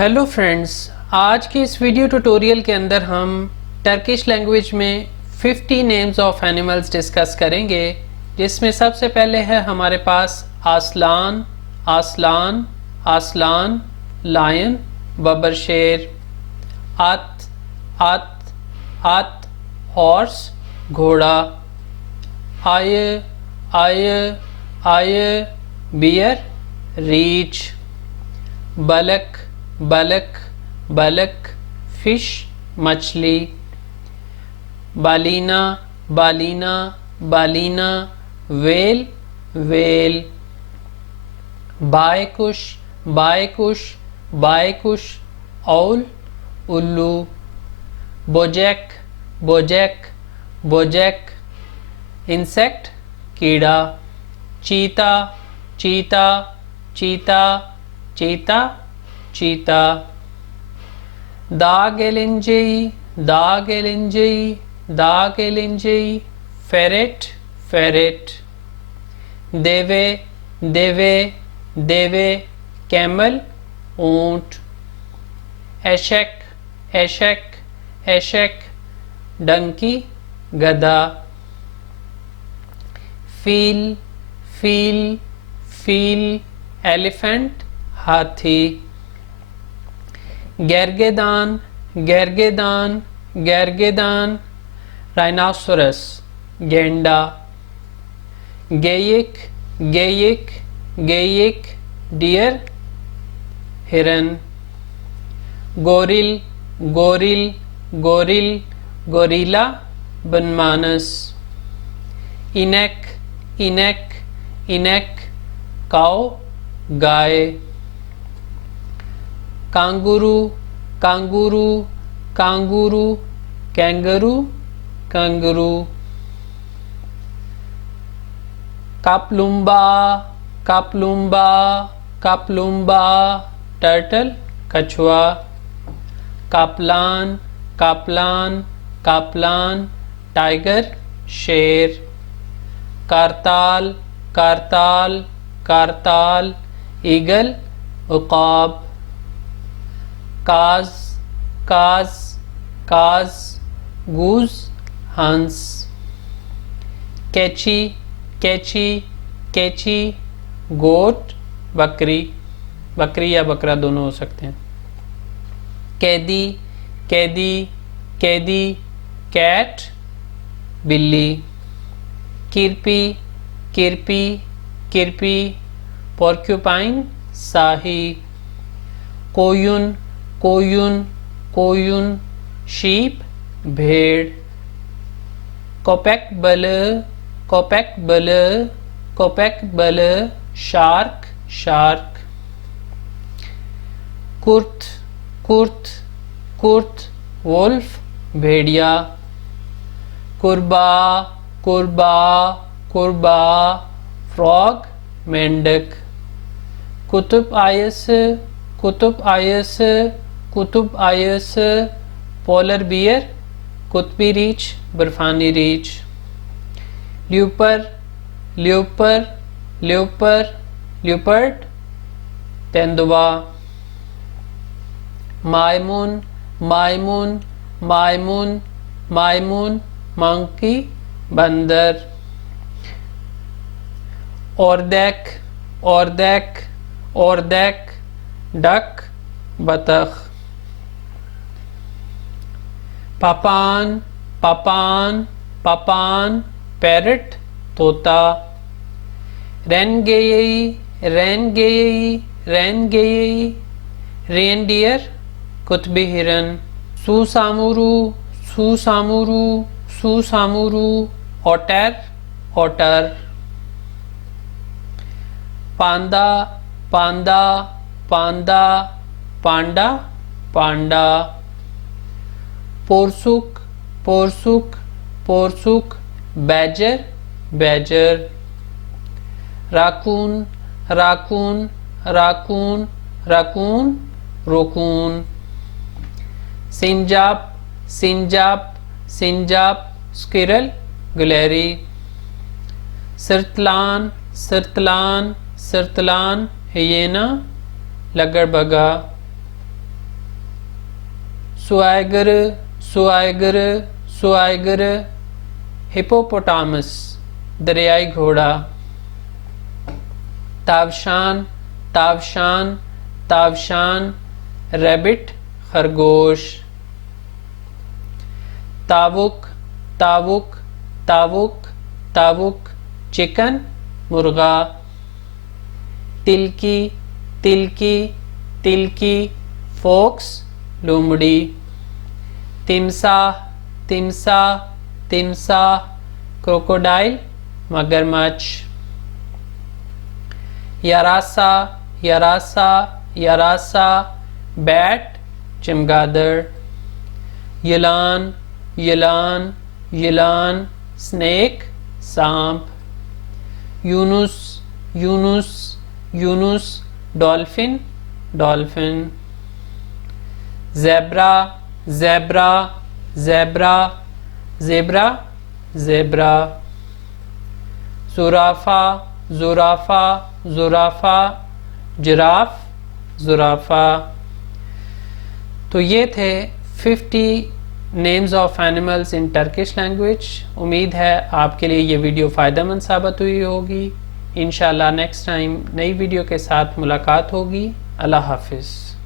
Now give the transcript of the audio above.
Hello friends, आज के इस वीडियो ट्यूटोरियल के अंदर हम टर्किश लैंग्वेज में 50 नेम्स ऑफ एनिमल्स डिस्कस करेंगे, जिसमें सबसे पहले है हमारे पास आसलान, आसलान, आसलान, लायन, बबर शेर, अत, अत, अत, हॉर्स, घोड़ा, आय, आय, आय, बियर, रीछ, बलक, बलक, बलक, फिश, मछली, बालीना, बालीना, बालीना, वेल, वेल, बायकुश, बायकुश, बायकुश, औल, उल्लू, बोजैक, बोजैक, बोजैक, इंसेक्ट, कीड़ा, चीता, चीता, चीता, चीता, चीता, दाग एलिंजई, दाग एलिंजई, दाग एलिंजई, फेरेट, फेरेट, देवे, देवे, देवे, कैमल, ऊंट, एशक, एशक, एशक, डंकी, गधा, फील, फील, फील, एलिफेंट, हाथी, गैरगेदान, गैरगेदान, गैरगेदान, राइनासोरस, गेंडा, गेयिक, गेयिक, गेयिक, डियर, हिरन, गोरिल, गोरिल, गोरिल, गोरिला, बनमानस, इनेक, इनेक, इनेक, काऊ, गाय, कांगुरू, कांगुरू, कांगुरू, कैंगरू, कंगरू, कापलुम्बा, कापलुम्बा, कापलुम्बा, टर्टल, कछुआ, कापलान, कापलान, कापलान, टाइगर, शेर, कारताल, कारताल, कारताल, ईगल, उकाब, काज, काज, काज, गूज, हंस, कैची, कैची, कैची, गोट, बकरी, बकरी या बकरा दोनों हो सकते हैं, कैदी, कैदी, कैदी, कैट, बिल्ली, किरपी, किरपी, किरपी, पोर्क्यूपाइन, साही, कोयुन, कोयुन, कोयुन, शीप, भेड़, कोपेक बल, कोपेक बल, कोपेक बल, शार्क, शार्क, कुर्त, कुर्त, कुर्त, वुल्फ, भेड़िया, कुर्बा, कुर्बा, कुर्बा, फ्रॉग, मेंढक, कुतुब आयस, कुतुब आयस, कुतुब आयस, पोलर बियर, कुतबी रीछ, बर्फानी रीछ, ल्यूपर, ल्यूपर, ल्यूपर, ल्यूपर्ड, तेंदुआ, मायमून, मायमून, मायमून, मायमून, मंकी, बंदर, औरदैक, औरदैक, औरदैक, डक, बतख, पापान, पापान, पापान, पैरट, तोता, रेनगेयई, रेनगेयई, रेनगेयई, रेनडियर, कुतबी हिरन, सुसामुरू, सुसामुरू, सुसामुरू, ओटर, ओटर, पांदा, पांदा, पांदा, पांडा, पांडा, पोरसुक, पोरसुक, पोरसुक, बैजर, बैजर, राकून, राकून, राकून, राकून, रोकून, सिंजाप, सिंजाप, सिंजाप, स्क्विरल, गुलेरी, सिरतलान, सिरतलान, सिरतलान, हियेना, लगड़बगा, सुआइगर सुआइगर सुआइगर हिपोपोटामस दरियाई घोड़ा तावशान तावशान तावशान रैबिट खरगोश तावुक तावुक तावुक तावुक चिकन मुर्गा तिलकी तिलकी तिलकी फोक्स लोमड़ी तिमसाह तिमसाह तिमसाह क्रोकोडाइल मगरमच्छ यारासा यारासा यारासा बैट चमगादड़ यलान यलान यलान स्नेक सांप यूनुस यूनुस यूनुस डॉल्फिन डॉल्फिन ज़ेब्रा ज़ेब्रा ज़ेब्रा ज़ेब्रा ज़ेब्रा ज़ुराफ़ा ज़ुराफ़ा ज़ुराफ़ा जिराफ ज़ुराफ़ा। तो ये थे 50 names of animals in Turkish language. उम्मीद है आपके लिए ये वीडियो फ़ायदेमंद साबित हुई होगी। इंशाल्लाह नेक्स्ट टाइम नई वीडियो के साथ मुलाकात होगी। अल्लाह हाफिज़।